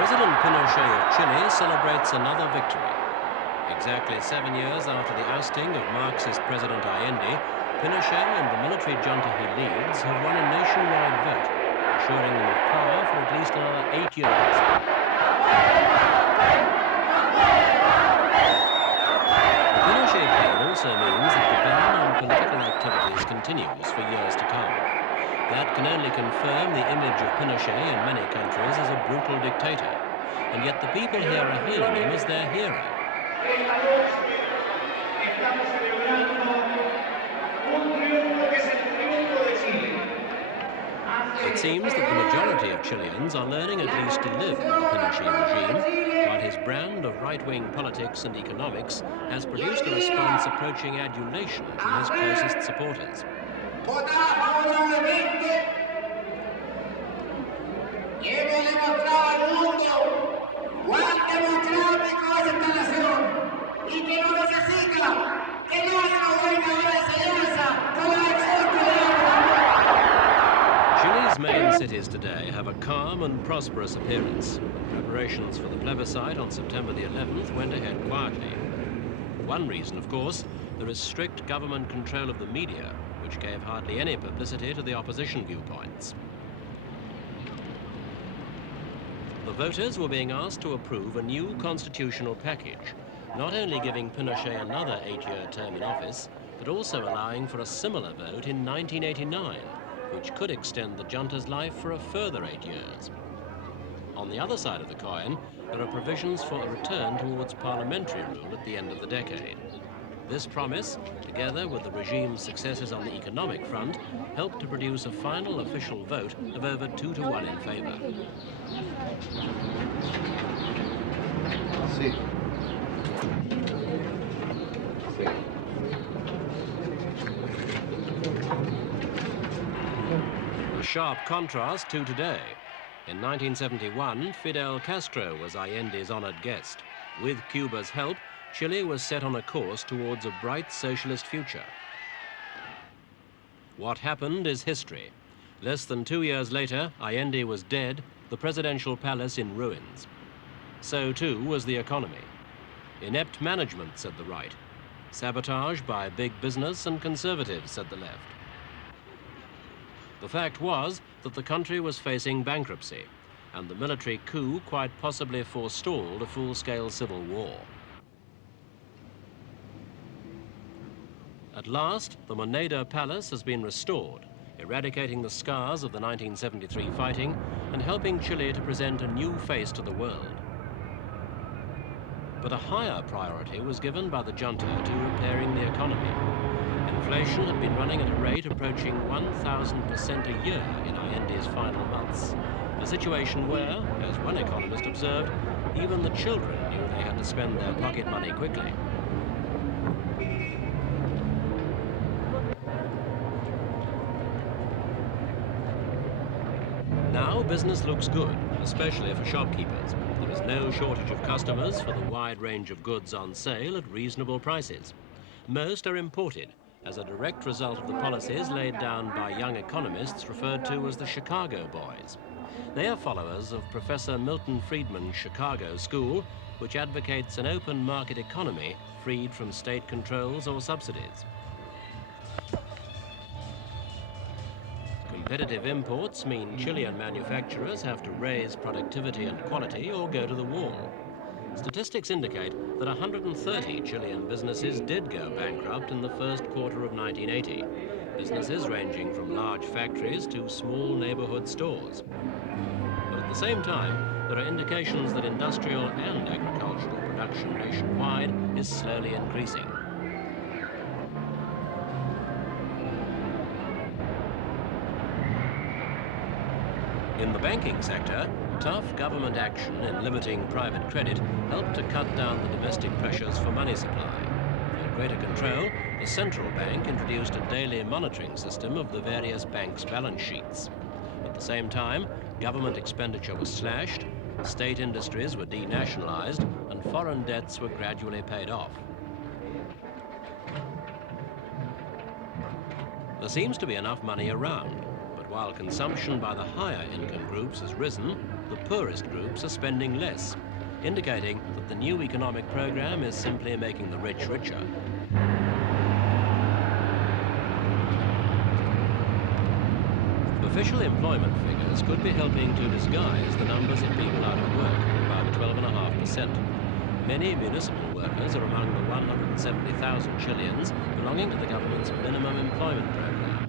President Pinochet of Chile celebrates another victory. Exactly 7 years after the ousting of Marxist President Allende, Pinochet and the military junta he leads have won a nationwide vote, assuring them of power for at least another 8 years. The Pinochet plan also means that the ban on political activities continues for years to come. That can only confirm the image of Pinochet in many countries as a brutal dictator, and yet the people here are hailing him as their hero. It seems that the majority of Chileans are learning at least to live with the Pinochet regime, while his brand of right-wing politics and economics has produced a response approaching adulation from his closest supporters. Chile's main cities today have a calm and prosperous appearance. Preparations for the plebiscite on September the 11th went ahead quietly. One reason, of course, there is strict government control of the media, which gave hardly any publicity to the opposition viewpoints. The voters were being asked to approve a new constitutional package, not only giving Pinochet another 8-year term in office, but also allowing for a similar vote in 1989, which could extend the junta's life for a further 8 years. On the other side of the coin, there are provisions for a return towards parliamentary rule at the end of the decade. This promise, together with the regime's successes on the economic front, helped to produce a final official vote of over 2 to 1 in favor. Sí. Sí. A sharp contrast to today. In 1971, Fidel Castro was Allende's honored guest. With Cuba's help, Chile was set on a course towards a bright socialist future. What happened is history. Less than 2 years later, Allende was dead, the presidential palace in ruins. So too was the economy. Inept management, said the right. Sabotage by big business and conservatives, said the left. The fact was that the country was facing bankruptcy, and the military coup quite possibly forestalled a full-scale civil war. At last, the Moneda Palace has been restored, eradicating the scars of the 1973 fighting and helping Chile to present a new face to the world. But a higher priority was given by the junta to repairing the economy. Inflation had been running at a rate approaching 1,000% a year in Allende's final months, a situation where, as one economist observed, even the children knew they had to spend their pocket money quickly. Now business looks good, especially for shopkeepers. There is no shortage of customers for the wide range of goods on sale at reasonable prices. Most are imported, as a direct result of the policies laid down by young economists referred to as the Chicago Boys. They are followers of Professor Milton Friedman's Chicago School, which advocates an open market economy freed from state controls or subsidies. Competitive imports mean Chilean manufacturers have to raise productivity and quality or go to the wall. Statistics indicate that 130 Chilean businesses did go bankrupt in the first quarter of 1980, businesses ranging from large factories to small neighborhood stores. But at the same time, there are indications that industrial and agricultural production nationwide is slowly increasing. In the banking sector, tough government action in limiting private credit helped to cut down the domestic pressures for money supply. For greater control, the central bank introduced a daily monitoring system of the various banks' balance sheets. At the same time, government expenditure was slashed, state industries were denationalized, and foreign debts were gradually paid off. There seems to be enough money around, but While consumption by the higher income groups has risen, the poorest groups are spending less, indicating that the new economic program is simply making the rich richer. Official employment figures could be helping to disguise the numbers of people out of work, about 12.5%. Many municipal workers are among the 170,000 Chileans belonging to the government's minimum employment program.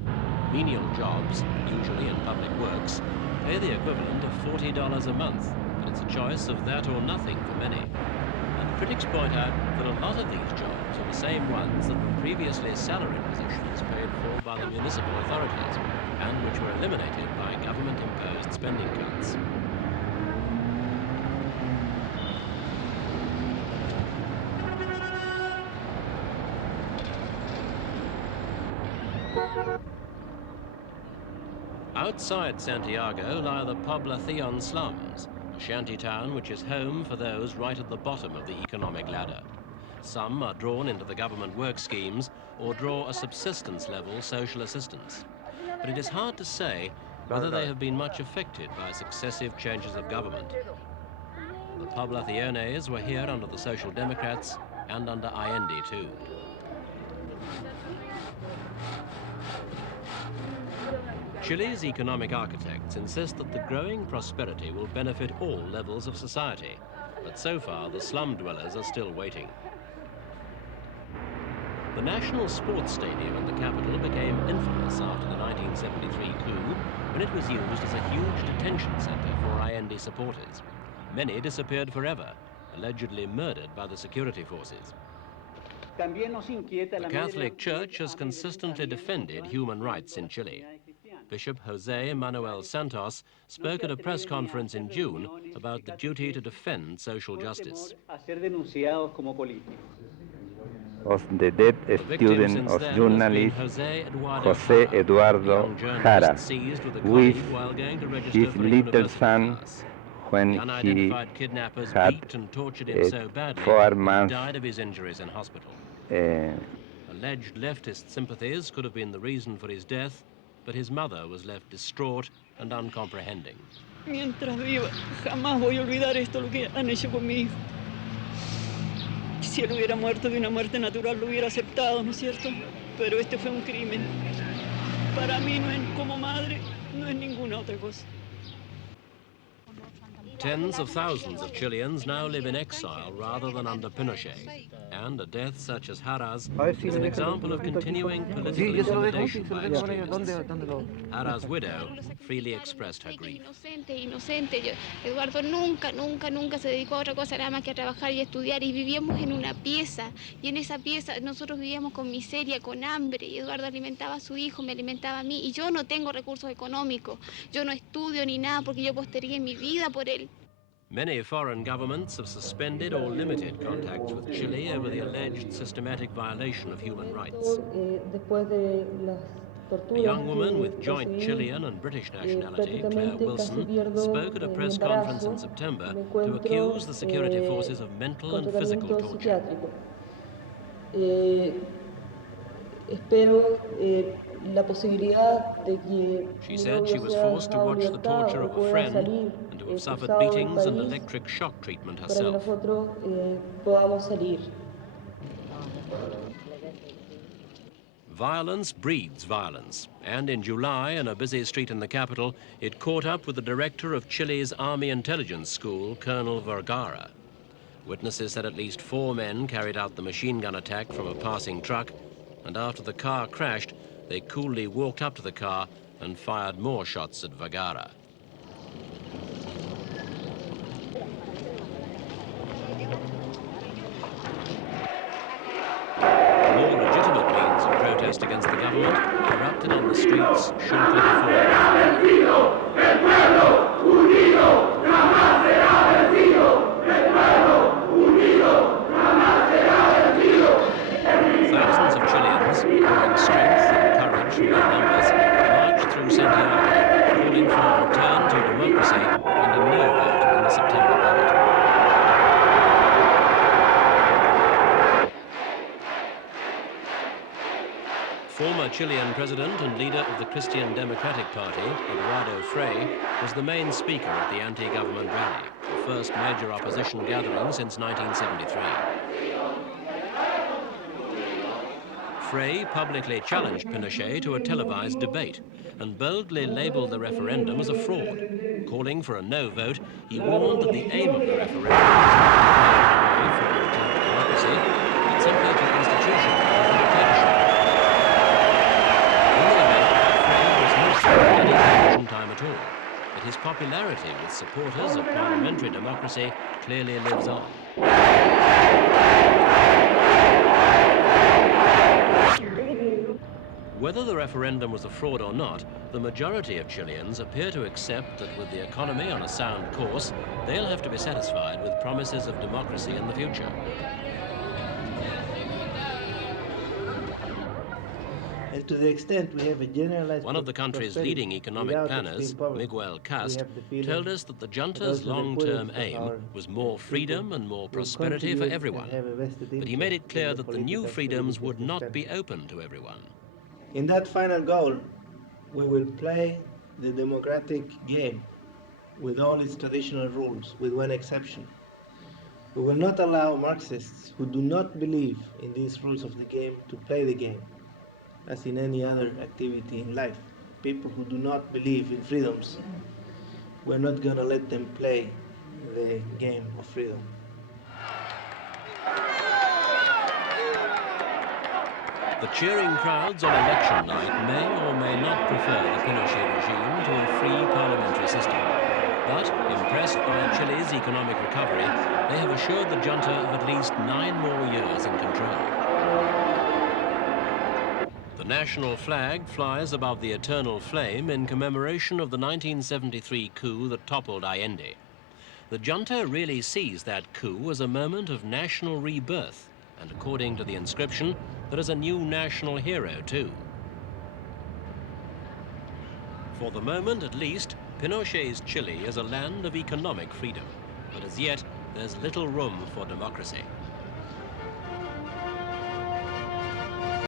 Menial jobs, usually in public works, pay the equivalent of $40 a month, but it's a choice of that or nothing for many. And critics point out that a lot of these jobs are the same ones that were previously salaried positions paid for by the municipal authorities, and which were eliminated by government-imposed spending cuts. Outside Santiago lie the Post-Allende slums, a shanty town which is home for those right at the bottom of the economic ladder. Some are drawn into the government work schemes or draw a subsistence-level social assistance. But it is hard to say whether they have been much affected by successive changes of government. The Post-Allendes were here under the Social Democrats and under Allende too. Chile's economic architects insist that the growing prosperity will benefit all levels of society, but so far the slum dwellers are still waiting. The National Sports Stadium in the capital became infamous after the 1973 coup, when it was used as a huge detention center for Allende supporters. Many disappeared forever, allegedly murdered by the security forces. The Catholic Church has consistently defended human rights in Chile. Bishop Jose Manuel Santos spoke at a press conference in June about the duty to defend social justice. Of the dead student of journalist Jose Eduardo Jara, with his little son when he had 4 months. Died of his injuries in hospital. Alleged leftist sympathies could have been the reason for his death, but his mother was left distraught and uncomprehending. Mientras viva, jamás voy a olvidar esto, lo que han hecho con mi hijo. Si él hubiera muerto de una muerte natural, lo hubiera aceptado, ¿no es cierto? Pero este fue un crimen. Para mí, no es, como madre, no es ninguna otra cosa. Tens of thousands of Chileans now live in exile rather than under Pinochet, and a death such as Jara's is an example of continuing political intimidation by extremists. Jara's widow freely expressed her grief. Inocente. Eduardo nunca se dedicó a otra cosa nada más que a trabajar y estudiar, y vivíamos en una pieza, y en esa pieza nosotros vivíamos con miseria, con hambre, y Eduardo alimentaba a su hijo, me alimentaba a mí, y yo no tengo recursos económicos, yo no estudio ni nada porque yo postergué mi vida por él. Many foreign governments have suspended or limited contacts with Chile over the alleged systematic violation of human rights. A young woman with joint Chilean and British nationality, Claire Wilson, spoke at a press conference in September to accuse the security forces of mental and physical torture. She said she was forced to watch the torture of a friend and to have suffered beatings and electric shock treatment herself. Violence breeds violence, and in July, in a busy street in the capital, it caught up with the director of Chile's Army Intelligence School, Colonel Vergara. Witnesses said at least 4 men carried out the machine gun attack from a passing truck, and after the car crashed, they coolly walked up to the car and fired more shots at Vergara. More legitimate means of protest against the government erupted on the streets shortly before. Thousands of Chileans, drawing strength and courage from their numbers, marched through Santiago, calling for a return to democracy and a no vote in the September ballot. Former Chilean president and leader of the Christian Democratic Party, Eduardo Frei, was the main speaker at the anti-government rally, the first major opposition gathering since 1973. Frei publicly challenged Pinochet to a televised debate and boldly labelled the referendum as a fraud. Calling for a no vote, he warned that the aim of the referendum was not to pave the way for a return to democracy, but simply to institutional dictatorship. In the event, Frei was not spared any election time at all, but his popularity with supporters of parliamentary democracy clearly lives on. Whether the referendum was a fraud or not, the majority of Chileans appear to accept that with the economy on a sound course, they'll have to be satisfied with promises of democracy in the future. And to the extent we have a generalized One of the country's leading economic planners, Miguel Cast, told us that the junta's long-term aim was more freedom and more prosperity for everyone. But he made it clear that the new freedoms would not be open to everyone. In that final goal, we will play the democratic game with all its traditional rules, with one exception. We will not allow Marxists who do not believe in these rules of the game to play the game, as in any other activity in life. People who do not believe in freedoms, we're not going to let them play the game of freedom. The cheering crowds on election night may or may not prefer the Pinochet regime to a free parliamentary system. But, impressed by Chile's economic recovery, they have assured the junta of at least 9 more years in control. The national flag flies above the eternal flame in commemoration of the 1973 coup that toppled Allende. The junta really sees that coup as a moment of national rebirth, and according to the inscription, there is a new national hero too. For the moment at least, Pinochet's Chile is a land of economic freedom, but as yet there's little room for democracy.